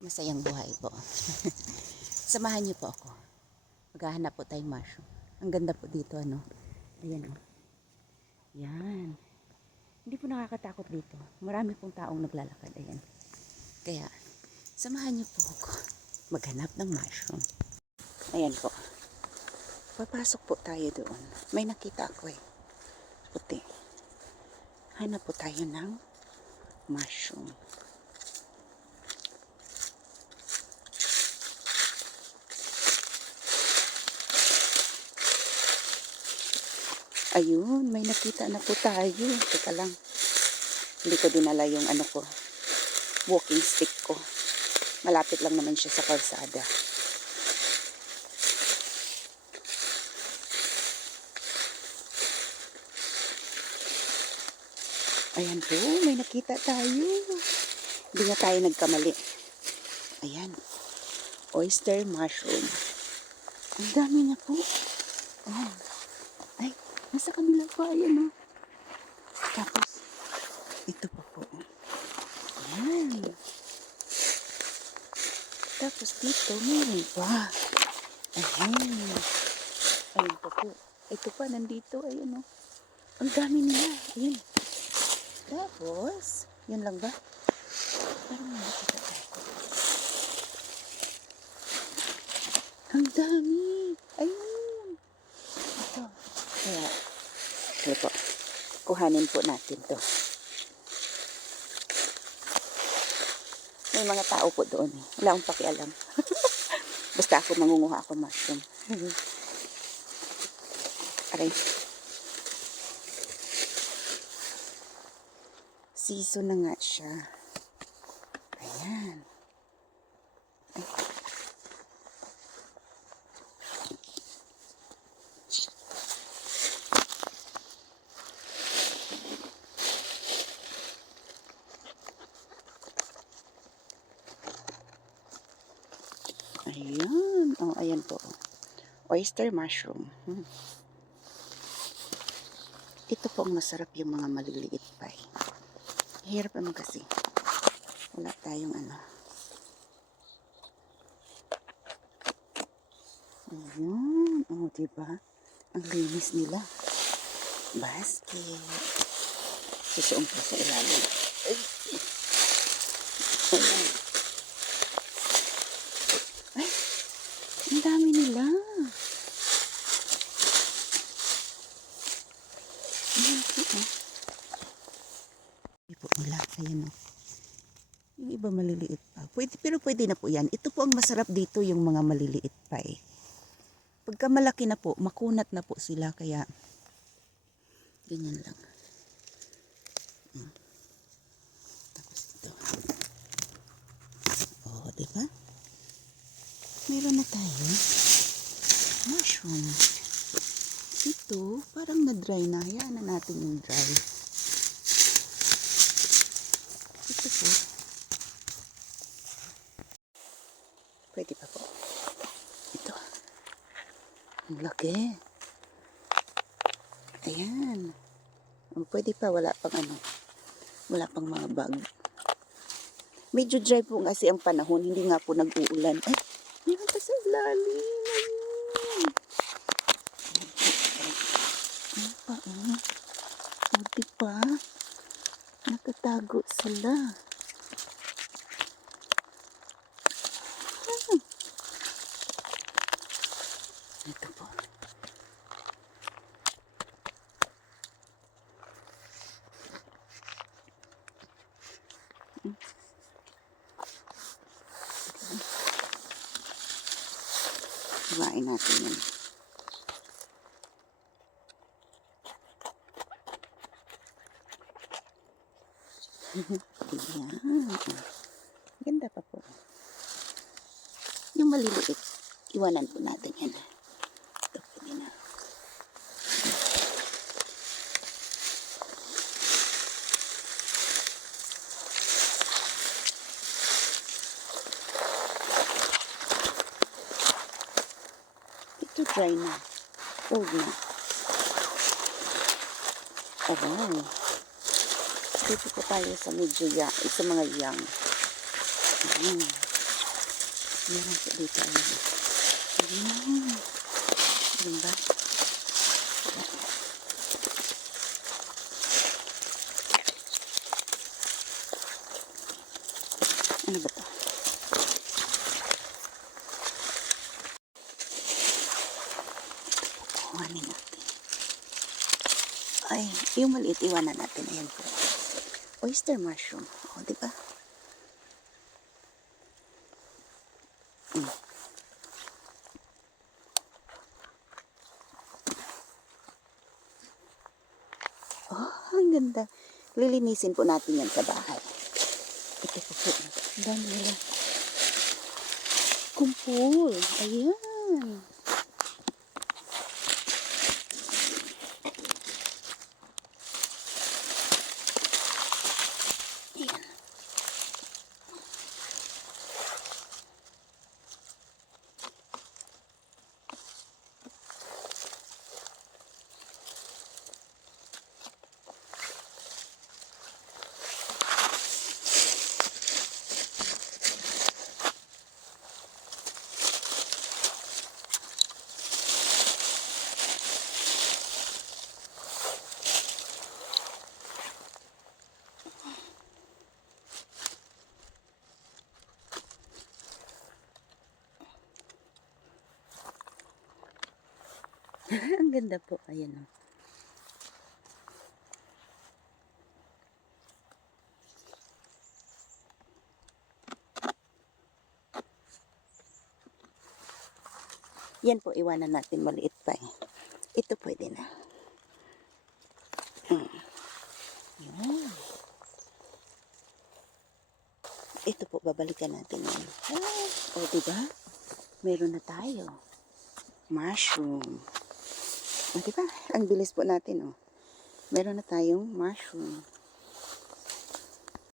Masayang buhay po. Samahan niyo po ako. Maghahanap po tayong mushroom. Ang ganda po dito, ano? Ayan, oh. Yan. Hindi po nakakatakot dito. Marami pong taong naglalakad. Ayan. Kaya, samahan niyo po ako. Maghanap ng mushroom. Ayan po. Papasok po tayo doon. May nakita ako eh. Puti. Hanap po tayo ng mushroom. Ayun, may nakita na po tayo. Teka lang. Hindi ko dinala yung ano ko, walking stick ko. Malapit lang naman siya sa kalsada. Ayan po, may nakita tayo. Hindi nga tayo nagkamali. Ayan. Oyster mushroom. Ang dami niya po. Oh. Ay, nasa kanila pa. Ayan o. Tapos, ito pa po. Ayan. Tapos dito, meron pa. Ayan. Ayun pa po. Ito pa, nandito. Ayan o. Ang dami nila. Ayan. Tapos, yun lang ba? Parang nakita tayo. Ang dami. Ayun. Ito. Kaya, ito po. Kuhanin po natin to. May mga tao po doon. Wala akong pakialam. Basta ako mangunguha ako mushroom. Aray. Season na nga siya. Ayan. Ay. Ayan. Oh, ayan po. Oyster mushroom. Ito po ang masarap yung mga maliliit pa eh. Hirap naman kasi. Wala tayong ano. Ayan. Oh, diba? Ang linis nila. Basket. Susuong po sa ilalim. Ay. Ayan. Ay. Ang dami nila. Ayan po, oh. Hindi po wala. Ayan, oh. Yung iba maliliit pa. Pwede, pero pwede na po yan. Ito po ang masarap dito, yung mga maliliit pa eh. Pagka malaki na po, makunat na po sila. Kaya, ganyan lang. Tapos ito. Oh, diba? Meron na tayo. Mushroom. Ito, parang na-dry na. Hayaan na natin yung dry. Ito po. Pwede pa po. Ito. Ang laki. Ayan. Pwede pa. Wala pang ano. Wala pang mga bag. Medyo dry po kasi ang panahon. Hindi nga po nag-uulan. Ay, meron pa sa ilalim. Ayan. Ayan pa, oh. Buti pa. Nakatago sila. Ito po. Hiwain natin yan. Ayan. Ganda pa po. Yung maliliit, iwanan po natin yan. Ito pwede na. Ito dry na. Old na. Oh, dito po tayo sa medyo sa mga young. Meron po dito. Ayan. Diba? Ano ba to? Kuhanin natin. Ay, yung maliit iwanan natin. Ayan po. Oyster mushroom. O, diba? Oh, ang ganda. Lilinisin po natin yan sa bahay. Ito po po. Ang dami nila. Kumpul. Ayan. Ayan. Ang ganda po. Ayan o. Yan po, iwanan natin. Maliit pa eh. Ito pwede na. Yan. Ito po, babalikan natin yan. O, diba? Meron na tayo. Mushroom. O, diba? Ang bilis po natin, oh. Meron na tayong mushroom.